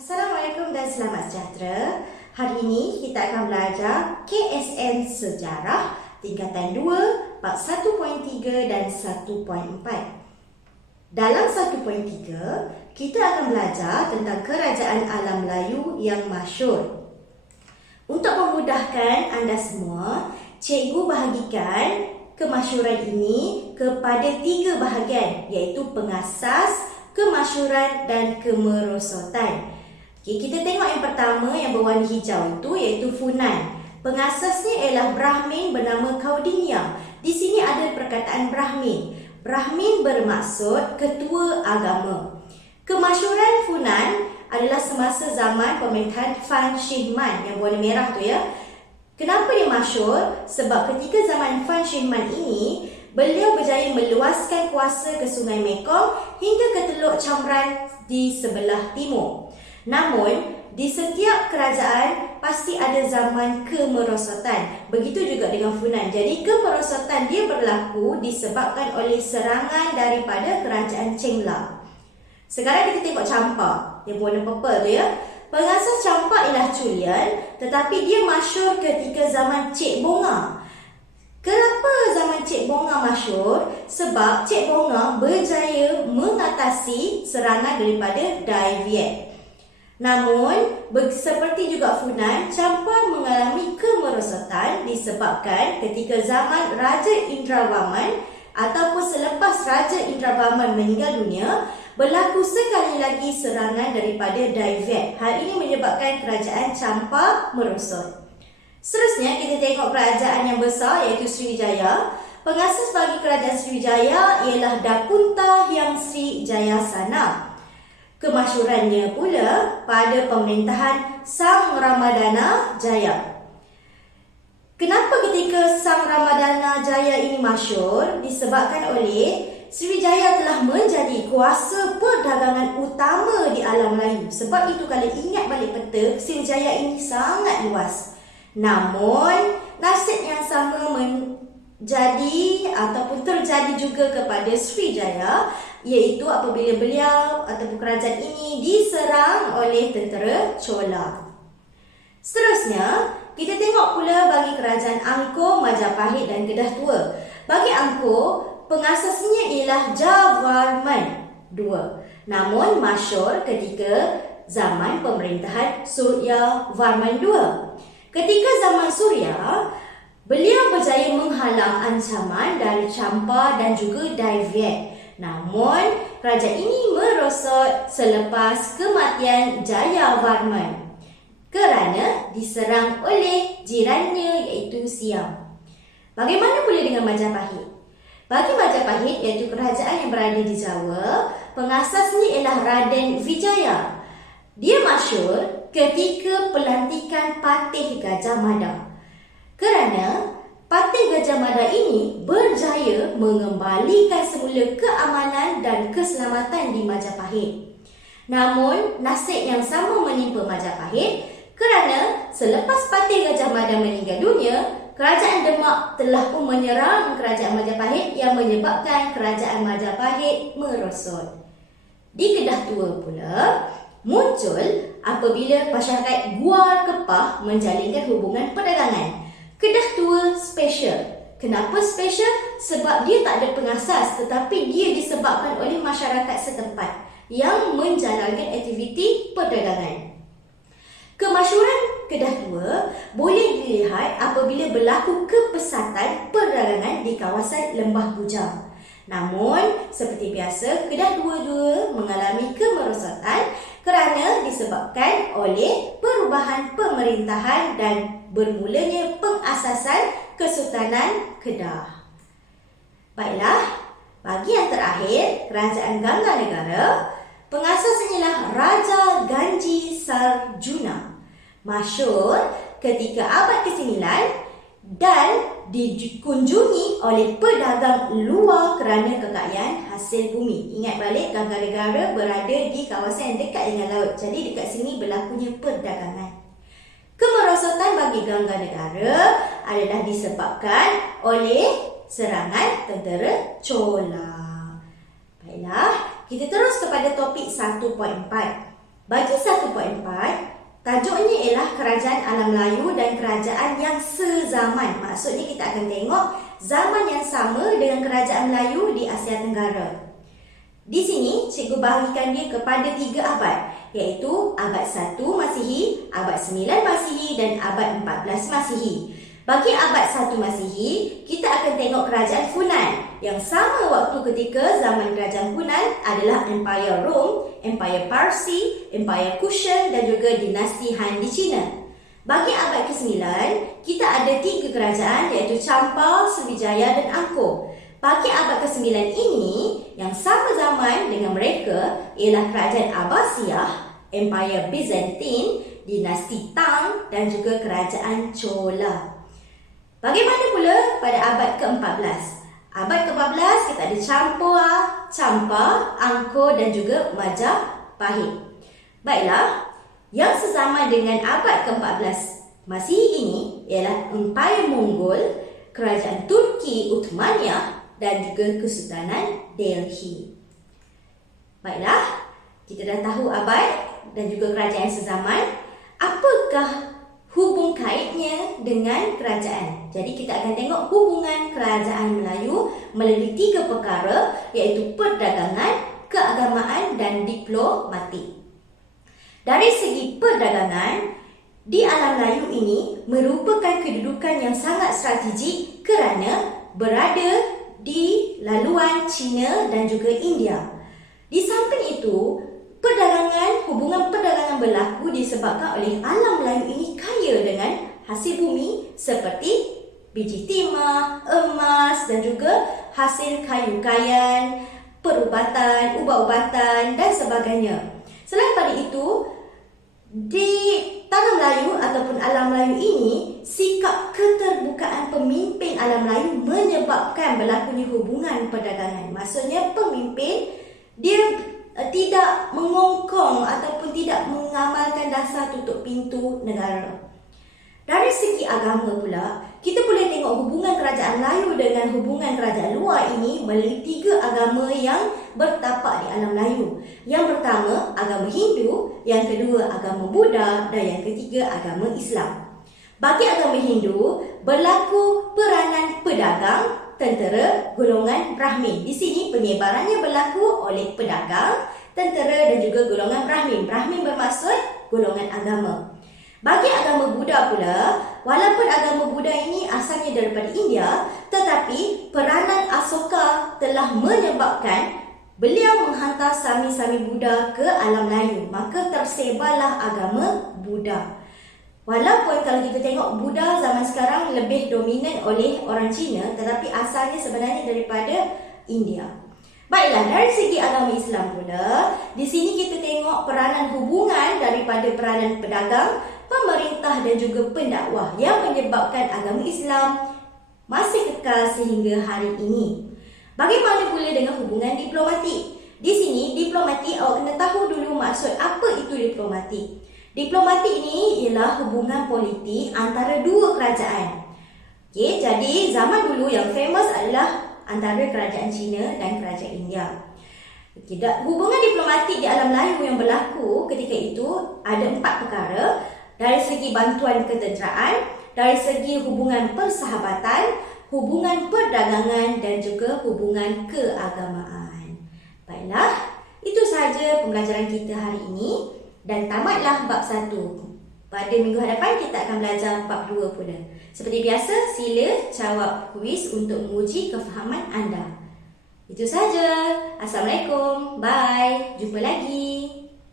Assalamualaikum dan selamat sejahtera. Hari ini kita akan belajar KSN Sejarah tingkatan 2, bab 1.3 dan 1.4. Dalam 1.3, kita akan belajar tentang kerajaan alam Melayu yang masyhur. Untuk memudahkan anda semua, cikgu bahagikan kemasyhuran ini kepada 3 bahagian, iaitu pengasas, kemasyhuran dan kemerosotan. Okay, kita tengok yang pertama yang berwarna hijau itu iaitu Funan. Pengasasnya ialah Brahmin bernama Kaudinya. Di sini ada perkataan Brahmin. Brahmin bermaksud ketua agama. Kemasyhuran Funan adalah semasa zaman pemerintahan Fan Shih Man yang berwarna merah tu ya. Kenapa dia masyhur? Sebab ketika zaman Fan Shih Man ini, beliau berjaya meluaskan kuasa ke Sungai Mekong hingga ke Teluk Chamran di sebelah timur. Namun, di setiap kerajaan pasti ada zaman kemerosotan. Begitu juga dengan Funan. Jadi, kemerosotan dia berlaku disebabkan oleh serangan daripada kerajaan Chengla. Sekarang kita tengok Champa yang berwarna purple tu ya. Pengasas Champa ialah Chulian, tetapi dia masyhur ketika zaman Cik Bonga. Kenapa zaman Cik Bonga masyhur? Sebab Cik Bonga berjaya mengatasi serangan daripada Dai Viet. Namun, seperti juga Funan, Champa mengalami kemerosotan disebabkan ketika zaman Raja Indravarman ataupun selepas Raja Indravarman meninggal dunia, berlaku sekali lagi serangan daripada Dai Viet. Hal ini menyebabkan kerajaan Champa merosot. Seterusnya, kita tengok kerajaan yang besar iaitu Sriwijaya. Pengasas bagi kerajaan Sriwijaya ialah Dapunta Hyang Sri Jayasana. Kemasyhurannya pula pada pemerintahan Sang Ramadana Jaya. Kenapa ketika Sang Ramadana Jaya ini masyhur? Disebabkan oleh Sriwijaya telah menjadi kuasa perdagangan utama di alam Melayu. Sebab itu kalau ingat balik peta, Sriwijaya ini sangat luas. Namun, nasib yang sama menjadi ataupun terjadi juga kepada Sriwijaya, iaitu apabila beliau ataupun kerajaan ini diserang oleh tentera Chola. Seterusnya, kita tengok pula bagi kerajaan Angkor, Majapahit dan Kedah Tua. Bagi Angkor, pengasasnya ialah Jayavarman II. Namun masyhur ketika zaman pemerintahan Suryavarman II. Ketika zaman Surya, beliau berjaya menghalang ancaman dari Champa dan juga Dai Viet. Namun, kerajaan ini merosot selepas kematian Jayavarman kerana diserang oleh jirannya iaitu Siam. Bagaimana pula dengan Majapahit? Bagi Majapahit iaitu kerajaan yang berada di Jawa, pengasasnya ialah Raden Wijaya. Dia masyhur ketika pelantikan Patih Gajah Mada. Kerana Patih Gajah Mada ini berjaya mengembalikan semula keamanan dan keselamatan di Majapahit. Namun, nasib yang sama menimpa Majapahit kerana selepas Patih Gajah Mada meninggal dunia, kerajaan Demak telah pun menyerang kerajaan Majapahit yang menyebabkan kerajaan Majapahit merosot. Di Kedah Tua pula, muncul apabila masyarakat Guar Kepah menjalinkan hubungan perdagangan. Kedah Tua special. Kenapa special? Sebab dia tak ada pengasas, tetapi dia disebabkan oleh masyarakat setempat yang menjalankan aktiviti perdagangan. Kemasyhuran Kedah Tua boleh dilihat apabila berlaku kepesatan perdagangan di kawasan Lembah Bujang. Namun, seperti biasa, Kedah Tua juga mengalami kemerosotan kerana disebabkan oleh perubahan pemerintahan dan bermulanya pengasasan Kesultanan Kedah. Baiklah, bagi yang terakhir, Kerajaan Gangganegara, pengasasnya ialah Raja Ganji Sarjuna. Masyhur ketika abad ke-9 dan dikunjungi oleh pedagang luar kerana kekayaan hasil bumi. Ingat balik, Gangganegara berada di kawasan yang dekat dengan laut. Jadi dekat sini berlakunya perdagangan. Kemerosotan bagi Gangganegara adalah disebabkan oleh serangan tentera Chola. Baiklah, kita terus kepada topik 1.4. Bagi 1.4, tajuknya ialah Kerajaan Alam Melayu dan Kerajaan yang sezaman. Maksudnya kita akan tengok zaman yang sama dengan Kerajaan Melayu di Asia Tenggara. Di sini, cikgu bahagikan dia kepada 3 abad, iaitu abad 1 Masihi, abad 9 Masihi dan abad 14 Masihi. Bagi abad 1 Masihi, kita akan tengok Kerajaan Funan yang sama waktu ketika zaman Kerajaan Funan adalah Empire Rome, Empire Parsi, Empire Kushan dan juga dinasti Han di China. Bagi abad ke-9, kita ada 3 kerajaan iaitu Champa, Sriwijaya dan Angkor. Bagi abad ke-9 ini, yang sama zaman dengan mereka ialah Kerajaan Abbasiyah, Empire Byzantine, dinasti Tang dan juga Kerajaan Chola. Bagaimana pula pada abad ke-14? Abad ke-14 kita ada Champa, Angkor dan juga Majapahit. Baiklah, yang sezaman dengan abad ke-14 Masihi ini ialah Empire Mongol, Kerajaan Turki Uthmaniyah dan juga Kesultanan Delhi. Baiklah, kita dah tahu abad dan juga kerajaan sezaman. Apakah hubung kaitnya dengan kerajaan? Jadi kita akan tengok hubungan kerajaan Melayu melalui 3 perkara, iaitu perdagangan, keagamaan dan diplomatik. Dari segi perdagangan, di alam Melayu ini merupakan kedudukan yang sangat strategik kerana berada di laluan China dan juga India. Di samping itu, hubungan perdagangan berlaku disebabkan oleh alam Melayu ini kaya dengan hasil bumi seperti biji timah, emas dan juga hasil kayu-kayan, perubatan, ubat-ubatan dan sebagainya. Selain pada itu, di tanah Melayu ataupun alam Melayu ini, sikap keterbukaan pemimpin alam Melayu menyebabkan berlakunya hubungan perdagangan. Maksudnya pemimpin dia tidak mengongkong ataupun tidak mengamalkan dasar tutup pintu negara. Dari segi agama pula, kita boleh tengok hubungan kerajaan Melayu dengan hubungan kerajaan luar ini melalui 3 agama yang bertapak di alam Melayu. Yang pertama, agama Hindu, yang kedua, agama Buddha dan yang ketiga, agama Islam. Bagi agama Hindu, berlaku peranan pedagang, tentera, golongan Brahmin. Di sini penyebarannya berlaku oleh pedagang, tentera dan juga golongan Brahmin. Brahmin bermaksud golongan agama. Bagi agama Buddha pula, walaupun agama Buddha ini asalnya daripada India, tetapi peranan Asoka telah menyebabkan beliau menghantar sami-sami Buddha ke alam Melayu. Maka tersebarlah agama Buddha. Walaupun kalau kita tengok Buddha zaman sekarang lebih dominan oleh orang Cina, tetapi asalnya sebenarnya daripada India. Baiklah, dari segi agama Islam pula, di sini kita tengok peranan hubungan daripada peranan pedagang, pemerintah dan juga pendakwah yang menyebabkan agama Islam masih kekal sehingga hari ini. Bagaimana pula dengan hubungan diplomatik? Di sini, diplomatik awak kena tahu dulu maksud apa itu diplomatik. Diplomatik ini ialah hubungan politik antara 2 kerajaan. Okey, jadi zaman dulu yang famous adalah antara kerajaan China dan kerajaan India. Hubungan diplomatik di alam Melayu yang berlaku ketika itu ada 4 perkara. Dari segi bantuan ketenteraan, dari segi hubungan persahabatan, hubungan perdagangan dan juga hubungan keagamaan. Baiklah, itu sahaja pembelajaran kita hari ini dan tamatlah bab 1. Pada minggu hadapan kita akan belajar bab 2 pula. Seperti biasa, sila jawab kuis untuk menguji kefahaman anda. Itu sahaja. Assalamualaikum. Bye. Jumpa lagi.